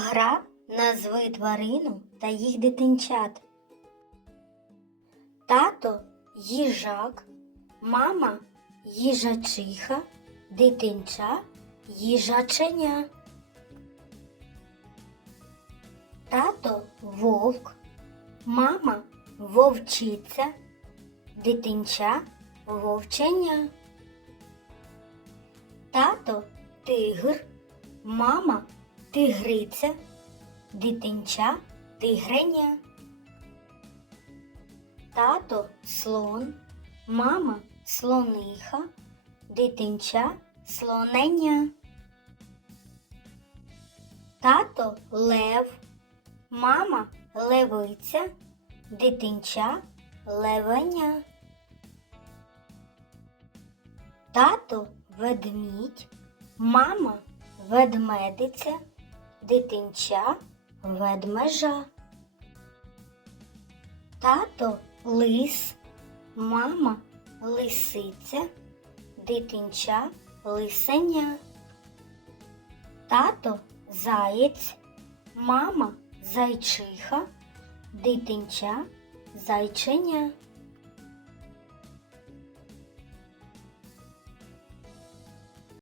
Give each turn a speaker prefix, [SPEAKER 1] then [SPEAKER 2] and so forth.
[SPEAKER 1] Гра назви тварину та їх дитинчат. Тато їжак, мама їжачиха, дитинча їжаченя. Тато вовк, мама вовчиця, дитинча вовченя. Тато тигр, мама тигриця, дитинча тигреня. Тато слон, мама слониха, дитинча слоненя. Тато лев, мама левиця, дитинча левеня. Тато ведмідь, мама ведмедиця, дитинча ведмежа. Тато лис, мама лисиця, дитинча лисеня. Тато заєць, мама зайчиха, дитинча зайченя.